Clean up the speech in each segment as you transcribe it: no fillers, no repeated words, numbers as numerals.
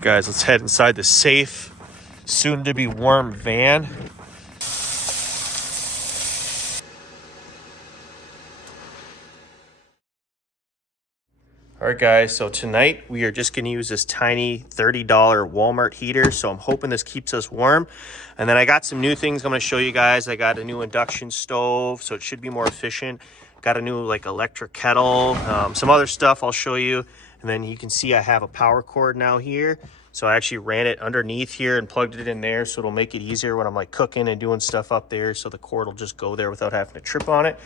Guys, let's head inside the safe, soon to be warm van. All right, guys, so tonight we are just going to use this tiny $30 Walmart heater. So I'm hoping this keeps us warm. And then I got some new things I'm going to show you guys. I got a new induction stove, so it should be more efficient. Got a new electric kettle, some other stuff I'll show you. And then you can see I have a power cord now here. So I actually ran it underneath here and plugged it in there, so it'll make it easier when I'm cooking and doing stuff up there. So the cord will just go there without having to trip on it.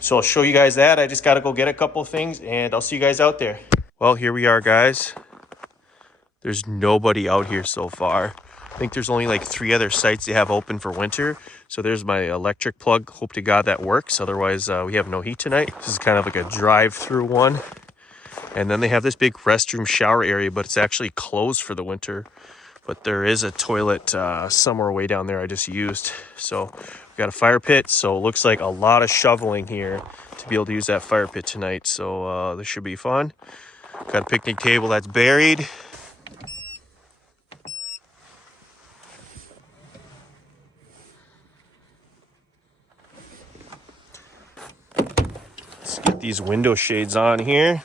So I'll show you guys that. I just got to go get a couple of things and I'll see you guys out there. Well, here we are, guys. There's nobody out here so far. I think there's only 3 other sites they have open for winter. So there's my electric plug. Hope to God that works. Otherwise, we have no heat tonight. This is kind of like a drive-through one. And then they have this big restroom shower area, but it's actually closed for the winter. But there is a toilet somewhere way down there I just used. So we got a fire pit. So it looks like a lot of shoveling here to be able to use that fire pit tonight. So this should be fun. Got a picnic table that's buried. Let's get these window shades on here.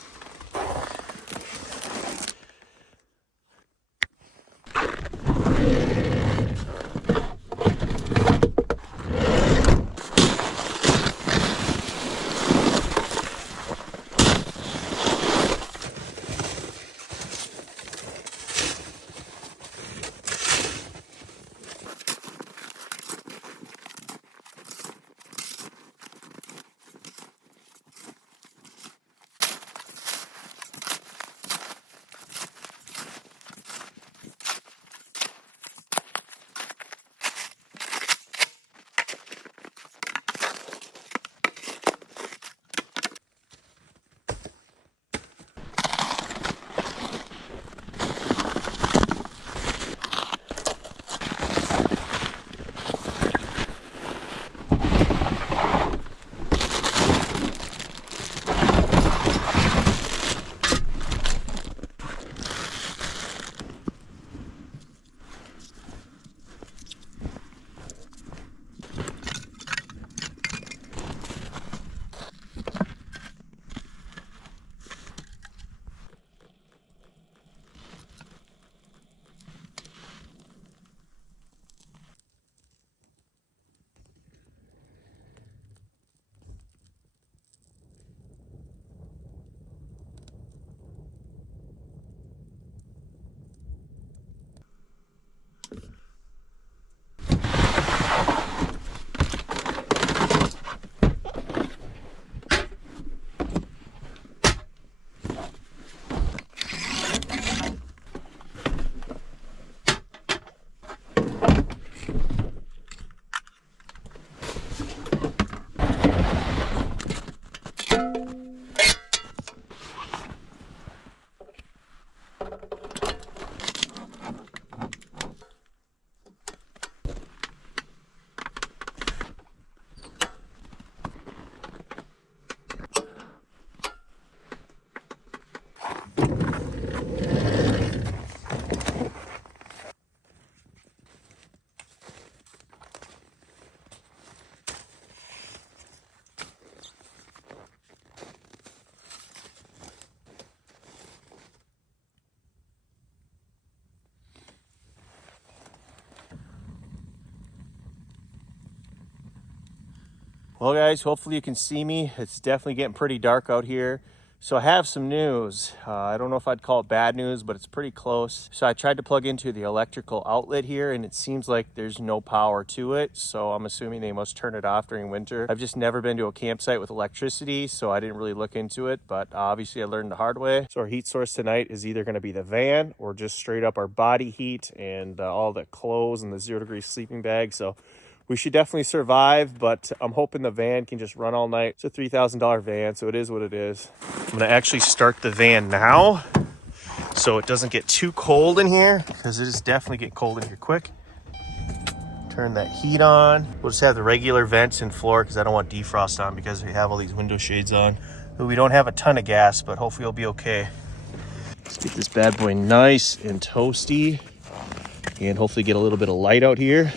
Well, guys, hopefully you can see me. It's definitely getting pretty dark out here. So I have some news. I don't know if I'd call it bad news, but it's pretty close. So I tried to plug into the electrical outlet here and it seems like there's no power to it. So I'm assuming they must turn it off during winter. I've just never been to a campsite with electricity, so I didn't really look into it, but obviously I learned the hard way. So our heat source tonight is either gonna be the van or just straight up our body heat and all the clothes and the 0-degree sleeping bag. So we should definitely survive, but I'm hoping the van can just run all night. It's a $3,000 van, so it is what it is. I'm gonna actually start the van now so it doesn't get too cold in here, because it is definitely getting cold in here quick. Turn that heat on. We'll just have the regular vents and floor because I don't want defrost on because we have all these window shades on. But we don't have a ton of gas, but hopefully it'll be okay. Let's get this bad boy nice and toasty and hopefully get a little bit of light out here.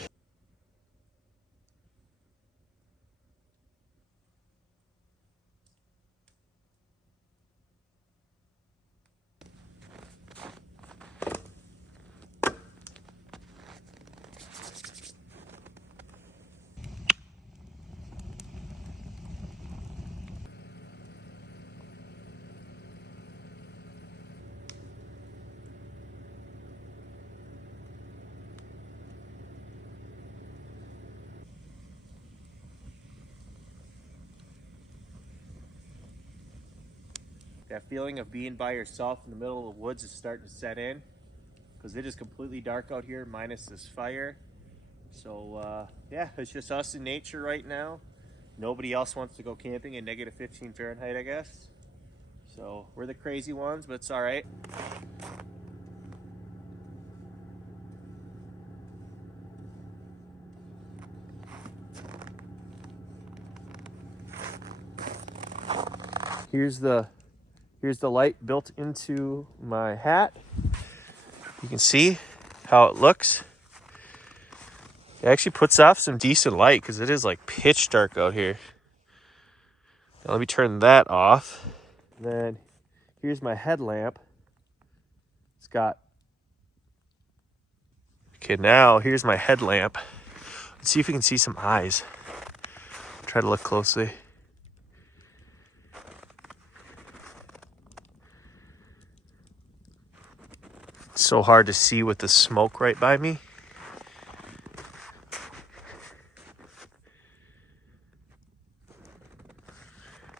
That feeling of being by yourself in the middle of the woods is starting to set in because it is completely dark out here minus this fire. So yeah, it's just us in nature right now. Nobody else wants to go camping in negative 15 Fahrenheit, I guess. So we're the crazy ones, but it's all right. Here's the light built into my hat. You can see how it looks. It actually puts off some decent light because it is like pitch dark out here. Now let me turn that off. Then here's my headlamp. It's got... Okay, now here's my headlamp. Let's see if we can see some eyes. Try to look closely. It's so hard to see with the smoke right by me.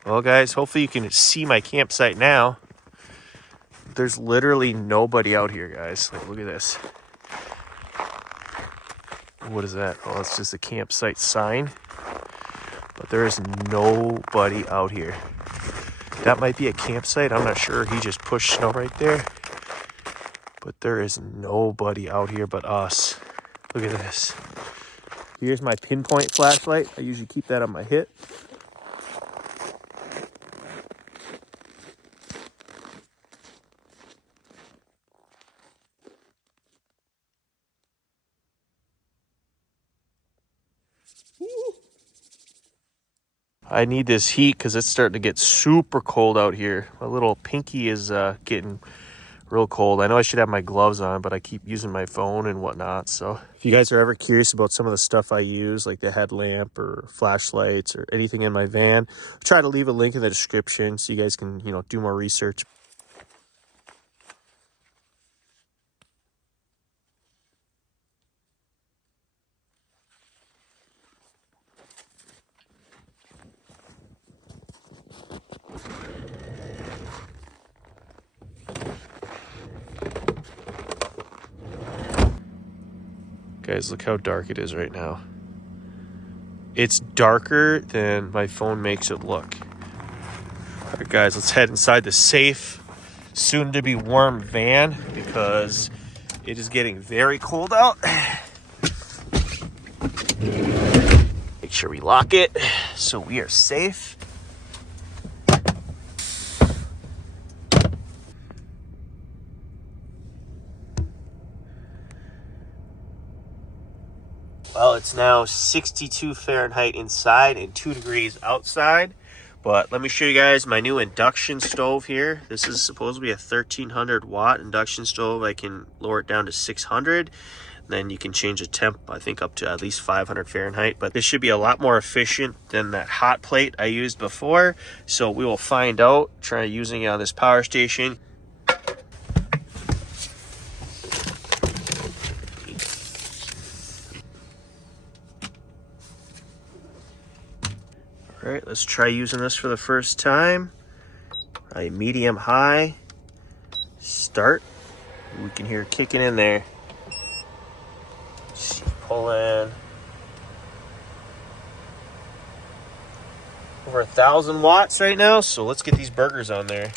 Well, guys, hopefully you can see my campsite now. There's literally nobody out here, guys. Like, look at this. What is that? Oh, it's just a campsite sign. But there is nobody out here. That might be a campsite. I'm not sure. He just pushed snow right there. But there is nobody out here but us. Look at this. Here's my pinpoint flashlight. I usually keep that on my hip. I need this heat because it's starting to get super cold out here. My little pinky is getting real cold. I know I should have my gloves on, but I keep using my phone and whatnot. So if you guys are ever curious about some of the stuff I use, like the headlamp or flashlights or anything in my van, I'll try to leave a link in the description so you guys can, do more research. Guys, look how dark it is right now. It's darker than my phone makes it look. All right, guys, let's head inside the safe, soon-to-be warm van because it is getting very cold out. Make sure we lock it so we are safe. Well, it's now 62 Fahrenheit inside and 2 degrees outside. But let me show you guys my new induction stove here. This is supposed to be a 1300 watt induction stove. I can lower it down to 600. Then you can change the temp, I think, up to at least 500 Fahrenheit. But this should be a lot more efficient than that hot plate I used before. So we will find out, try using it on this power station. All right, let's try using this for the first time. Right, medium high. Start. We can hear it kicking in there. See, pull in. Over 1,000 watts right now, so let's get these burgers on there.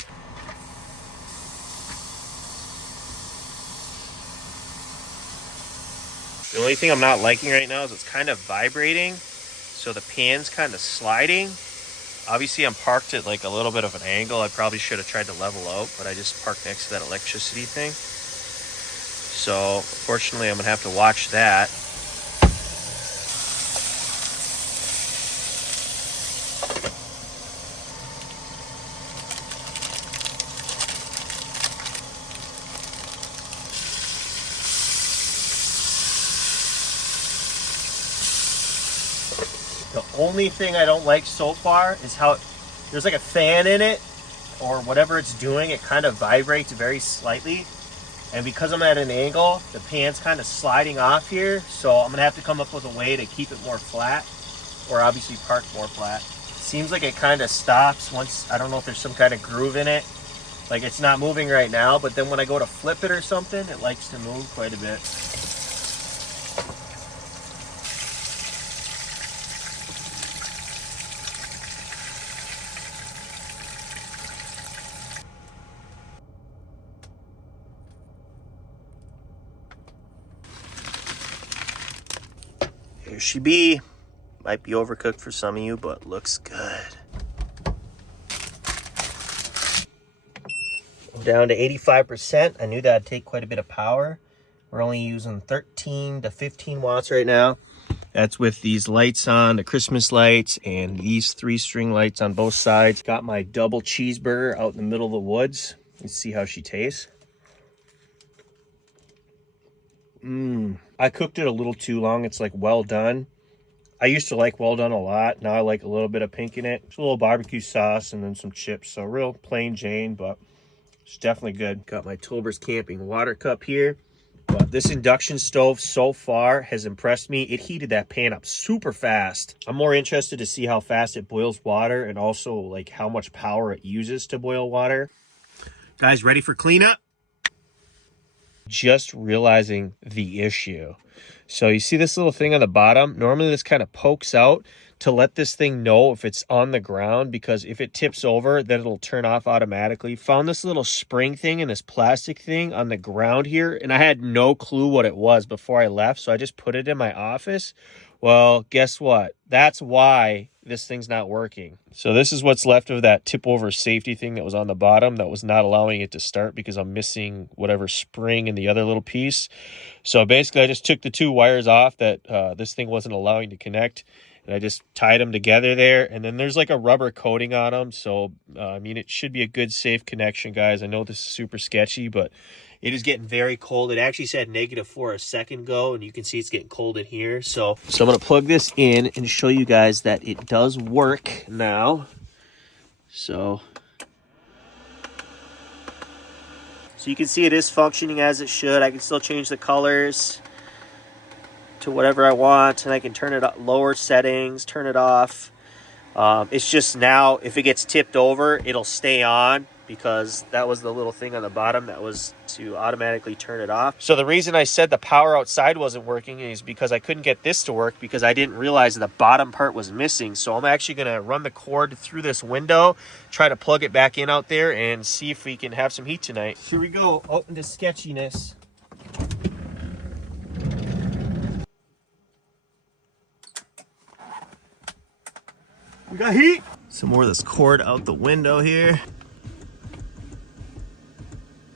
The only thing I'm not liking right now is it's kind of vibrating. So the pan's kind of sliding. Obviously, I'm parked at like a little bit of an angle. I probably should have tried to level out, but I just parked next to that electricity thing. So, unfortunately, I'm going to have to watch that. The only thing I don't like so far is how there's like a fan in it, or whatever it's doing, it kind of vibrates very slightly. And because I'm at an angle, the pan's kind of sliding off here. So I'm gonna have to come up with a way to keep it more flat, or obviously park more flat. Seems like it kind of stops once, I don't know if there's some kind of groove in it. Like it's not moving right now, but then when I go to flip it or something, it likes to move quite a bit. Here she be. Might be overcooked for some of you, but looks good. I'm down to 85%. I knew that'd take quite a bit of power. We're only using 13 to 15 watts right now. That's with these lights on, the Christmas lights, and these 3-string lights on both sides. Got my double cheeseburger out in the middle of the woods. Let's see how she tastes. I cooked it a little too long. It's like well done. I used to like well done a lot. Now I like a little bit of pink in it. Just a little barbecue sauce and then some chips. So real plain Jane, but it's definitely good. Got my Tolber's Camping water cup here. But this induction stove so far has impressed me. It heated that pan up super fast. I'm more interested to see how fast it boils water and also like how much power it uses to boil water. Guys, ready for cleanup? Just realizing the issue. So you see this little thing on the bottom? Normally this kind of pokes out to let this thing know if it's on the ground, because if it tips over, then it'll turn off automatically. Found this little spring thing and this plastic thing on the ground here, and I had no clue what it was before I left, so I just put it in my office. Well, guess what? That's why this thing's not working. So this is what's left of that tip over safety thing that was on the bottom that was not allowing it to start because I'm missing whatever spring in the other little piece. So basically I just took the 2 wires off that this thing wasn't allowing to connect, and I just tied them together there. And then there's like a rubber coating on them. So, I mean, it should be a good, safe connection, guys. I know this is super sketchy, but it is getting very cold. It actually said -4 a second ago, and you can see it's getting cold in here. So I'm going to plug this in and show you guys that it does work now. So you can see it is functioning as it should. I can still change the colors to whatever I want, and I can turn it up, lower settings, turn it off. It's just now, if it gets tipped over, it'll stay on, because that was the little thing on the bottom that was to automatically turn it off. So the reason I said the power outside wasn't working is because I couldn't get this to work, because I didn't realize the bottom part was missing. So I'm actually going to run the cord through this window, try to plug it back in out there, and see if we can have some heat tonight. Here we go, out into sketchiness. We got heat. Some more of this cord out the window here.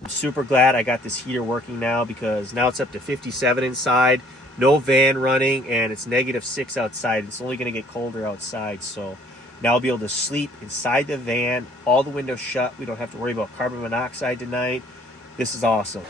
I'm super glad I got this heater working now, because now it's up to 57 inside, no van running, and it's -6 outside. It's only going to get colder outside. So now I'll be able to sleep inside the van, all the windows shut. We don't have to worry about carbon monoxide tonight. This is awesome.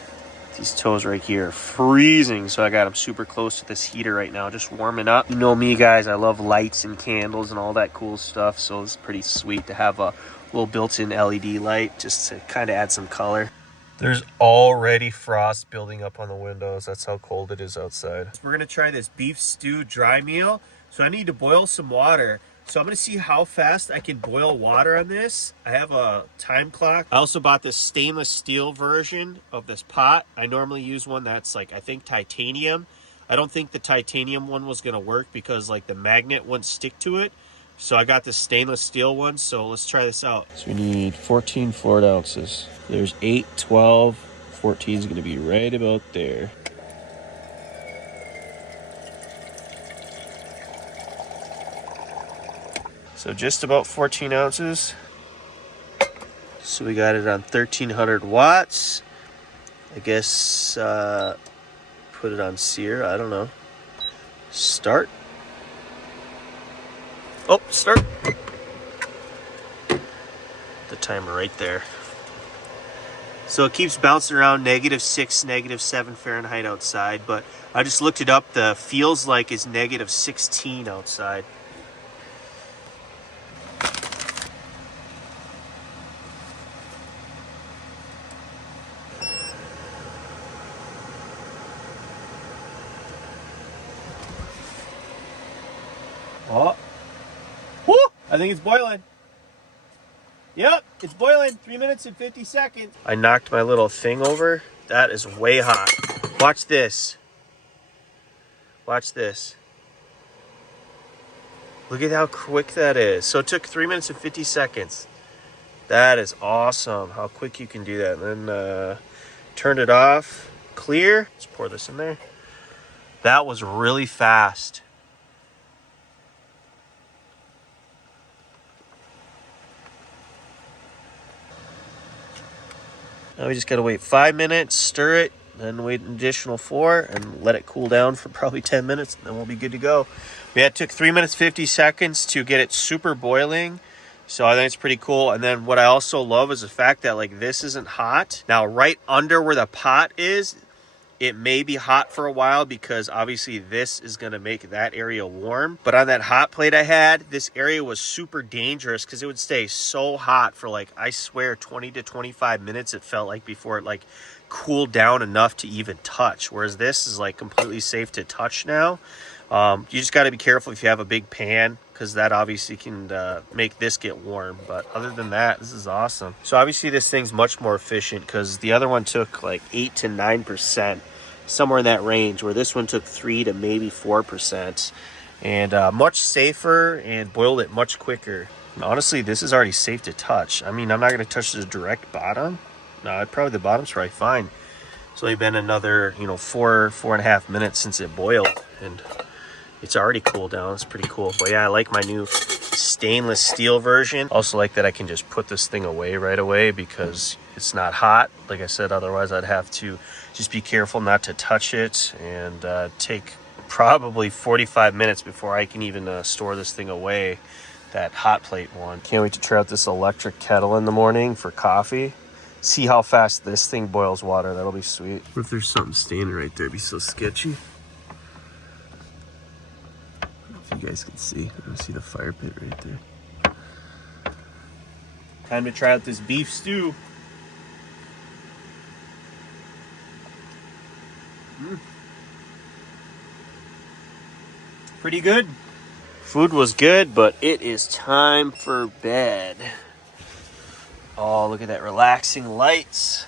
These toes right here are freezing, so I got them super close to this heater right now, just warming up. You know me, guys, I love lights and candles and all that cool stuff, so it's pretty sweet to have a little built-in LED light just to kind of add some color. There's already frost building up on the windows. That's how cold it is outside. We're gonna try this beef stew dry meal. So I need to boil some water. So I'm gonna see how fast I can boil water on this. I have a time clock. I also bought this stainless steel version of this pot. I normally use one that's like, I think titanium. I don't think the titanium one was gonna work because like the magnet wouldn't stick to it. So I got this stainless steel one, so let's try this out. So we need 14 fluid ounces. There's 8, 12, 14 is gonna be right about there. So just about 14 ounces. So we got it on 1300 watts. I guess put it on sear, I don't know. Start. Oh, start. The timer right there. So it keeps bouncing around -6, -7 Fahrenheit outside, but I just looked it up. The feels like is -16 outside. Oh, whoo! I think it's boiling. Yep, it's boiling. 3 minutes and 50 seconds. I knocked my little thing over. That is way hot. Watch this. Watch this. Look at how quick that is. So it took 3 minutes and 50 seconds. That is awesome. How quick you can do that. And then turn it off. Clear. Let's pour this in there. That was really fast. Now we just gotta wait 5 minutes, stir it, then wait an additional 4, and let it cool down for probably 10 minutes, and then we'll be good to go. It took 3 minutes 50 seconds to get it super boiling, so I think it's pretty cool. And then what I also love is the fact that like this isn't hot. Now right under where the pot is, it may be hot for a while because obviously this is going to make that area warm. But on that hot plate I had, this area was super dangerous because it would stay so hot for like, I swear, 20 to 25 minutes it felt like before it like cooled down enough to even touch. Whereas this is like completely safe to touch now. You just got to be careful if you have a big pan because that obviously can make this get warm. But other than that, this is awesome. So obviously this thing's much more efficient because the other one took like 8 to 9%. Somewhere in that range, where this one took 3 to maybe 4%, and much safer and boiled it much quicker. And honestly, this is already safe to touch. I mean, I'm not going to touch the direct bottom. No, probably the bottom's probably fine. It's only been another, 4.5 minutes since it boiled, and it's already cooled down. It's pretty cool. But yeah, I like my new stainless steel version. Also like that I can just put this thing away right away because it's not hot. Like I said, otherwise I'd have to just be careful not to touch it and take probably 45 minutes before I can even store this thing away, that hot plate one. Can't wait to try out this electric kettle in the morning for coffee. See how fast this thing boils water. That'll be sweet. What if there's something standing right there? It'd be so sketchy. If you guys can see, I see the fire pit right there. Time to try out this beef stew. Pretty good. Food was good, but it is time for bed. Oh, look at that relaxing lights.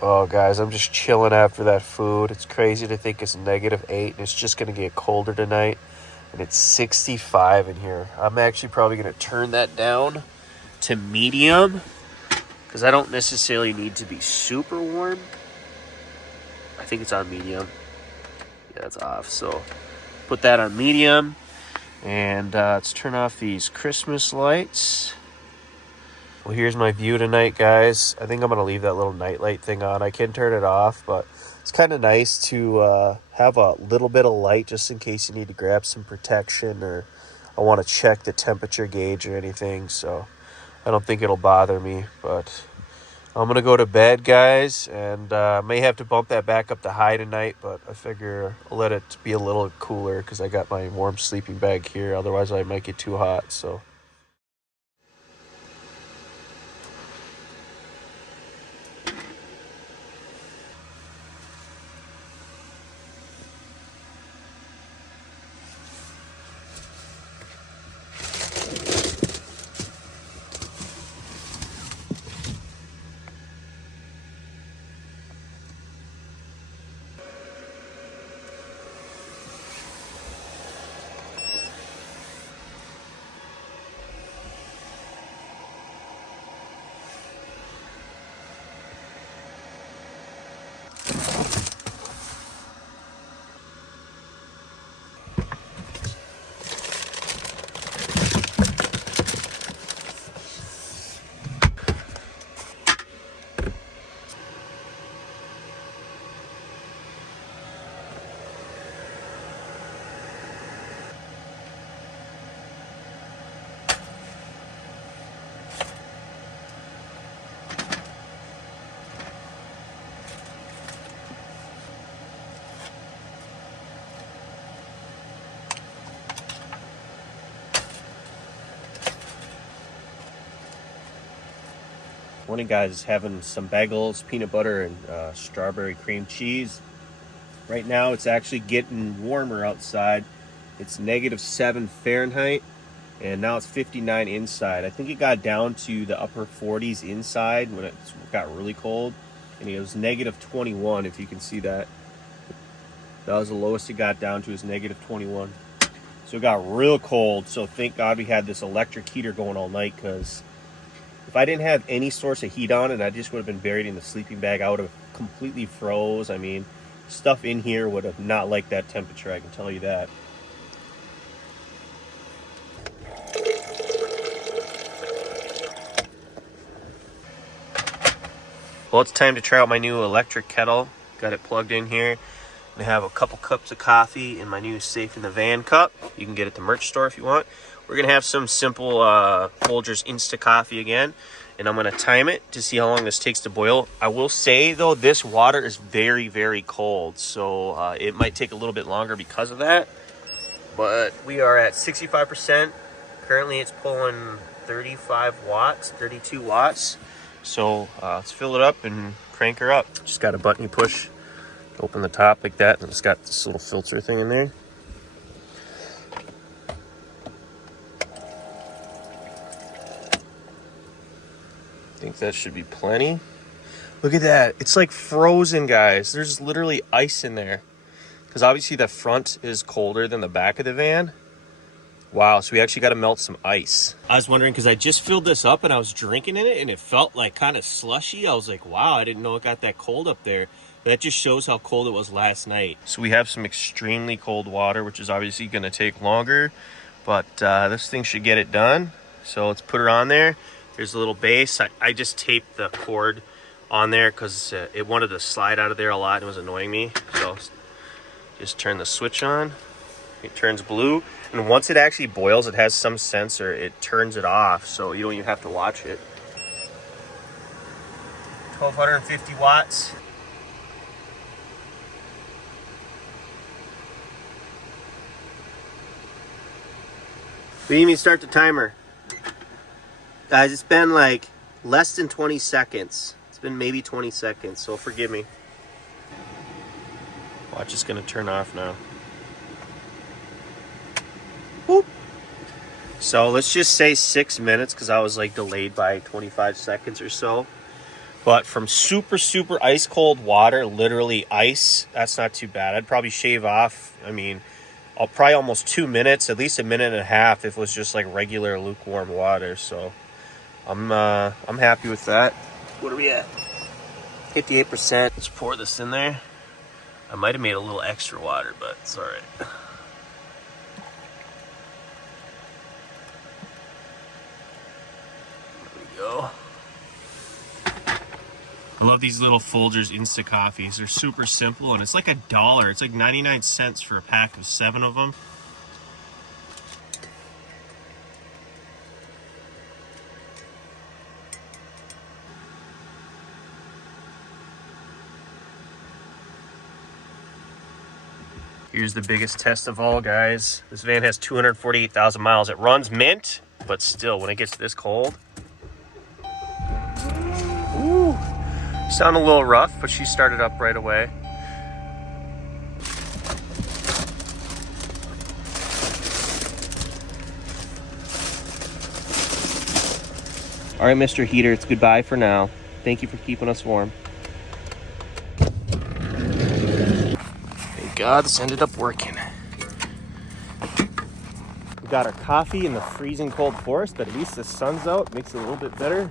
Oh, guys, I'm just chilling after that food. It's crazy to think it's -8 and it's just going to get colder tonight. And it's 65 in here. I'm actually probably going to turn that down to medium because I don't necessarily need to be super warm. I think it's on medium. Yeah, it's off. So put that on medium. And let's turn off these Christmas lights. Well, here's my view tonight, guys. I think I'm going to leave that little nightlight thing on. I can turn it off, but it's kind of nice to have a little bit of light just in case you need to grab some protection or I want to check the temperature gauge or anything. So I don't think it'll bother me, but I'm going to go to bed, guys, and I may have to bump that back up to high tonight, but I figure I'll let it be a little cooler because I got my warm sleeping bag here. Otherwise, I might get too hot, so. Morning, guys. Having some bagels, peanut butter, and strawberry cream cheese. Right now, it's actually getting warmer outside. It's -7 Fahrenheit, and now it's 59 inside. I think it got down to the upper 40s inside when it got really cold, and it was -21, if you can see that. That was the lowest it got down to, is -21. So it got real cold, so thank God we had this electric heater going all night, because if I didn't have any source of heat on it, I just would have been buried in the sleeping bag. I would have completely froze. I mean, stuff in here would have not liked that temperature, I can tell you that. Well, it's time to try out my new electric kettle. Got it plugged in here. I have a couple cups of coffee in my new Safe in the Van cup. You can get it at the merch store if you want. We're gonna have some simple Folgers Insta coffee again, and I'm gonna time it to see how long this takes to boil. I will say though, this water is very, very cold, so it might take a little bit longer because of that. But we are at 65%. Currently it's pulling 35 watts, 32 watts. So let's fill it up and crank her up. Just got a button you push, open the top like that, and it's got this little filter thing in there. I think that should be plenty. Look at that. It's like frozen, guys. There's literally ice in there. Because obviously the front is colder than the back of the van. Wow, so we actually got to melt some ice. I was wondering, because I just filled this up and I was drinking in it and it felt like kind of slushy. I was like, wow, I didn't know it got that cold up there. That just shows how cold it was last night. So we have some extremely cold water, which is obviously going to take longer. But this thing should get it done. So let's put her on there. There's a little base. I just taped the cord on there because it wanted to slide out of there a lot and it was annoying me. So just turn the switch on. It turns blue, and once it actually boils, it has some sensor. It turns it off, so you don't even have to watch it. 1250 watts. We didn't even start the timer. Guys, it's been like less than 20 seconds. It's been maybe 20 seconds, so forgive me. Watch, it's gonna turn off now. Whoop. So let's just say 6 minutes, because I was like delayed by 25 seconds or so. But from super, super ice cold water, literally ice, that's not too bad. I'd probably shave off, I mean, I'll probably almost 2 minutes, at least a minute and a half if it was just like regular lukewarm water. So I'm happy with that. What are we at? 58%. Let's pour this in there. I might have made a little extra water, but it's all right. Go. I love these little Folgers Insta coffees. They're super simple, and it's like $1. It's like 99 cents for a pack of 7 of them. Here's the biggest test of all, guys. This van has 248,000 miles. It runs mint, but still, when it gets this cold, ooh, sound a little rough, but she started up right away. All right, Mr. Heater, it's goodbye for now. Thank you for keeping us warm. Thank God this ended up working. We got our coffee in the freezing cold forest, but at least the sun's out, makes it a little bit better.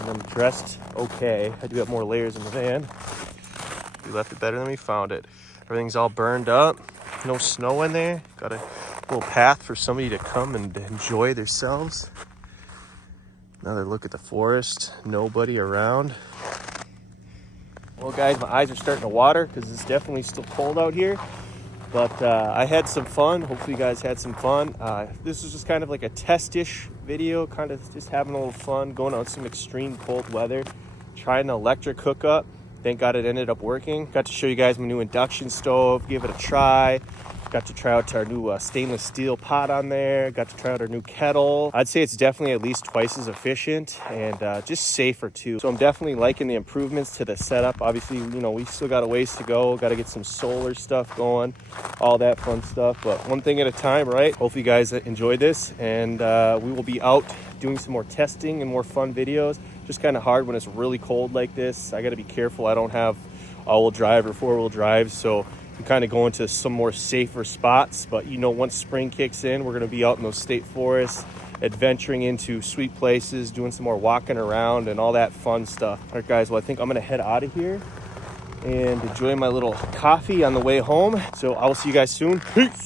And I'm dressed okay. I do have more layers in the van. We left it better than we found it. Everything's all burned up. No snow in there. Got a little path for somebody to come and enjoy themselves. Another look at the forest. Nobody around. Well, guys, my eyes are starting to water because it's definitely still cold out here. But I had some fun. Hopefully you guys had some fun. This was just kind of like a test-ish video, kind of just having a little fun, going on some extreme cold weather, trying an electric hookup. Thank God it ended up working. Got to show you guys my new induction stove, give it a try. Got to try out our new stainless steel pot on there. Got to try out our new kettle. I'd say it's definitely at least twice as efficient and just safer too. So I'm definitely liking the improvements to the setup. Obviously, you know, we still got a ways to go. Got to get some solar stuff going, all that fun stuff. But one thing at a time, right? Hopefully you guys enjoyed this, and we will be out doing some more testing and more fun videos. Just kind of hard when it's really cold like this. I got to be careful. I don't have all-wheel drive or four-wheel drive, so I'm kind of going to some more safer spots. But you know, once spring kicks in, we're going to be out in those state forests, adventuring into sweet places, doing some more walking around and all that fun stuff. All right, guys, well, I think I'm going to head out of here and enjoy my little coffee on the way home. So I will see you guys soon. Peace.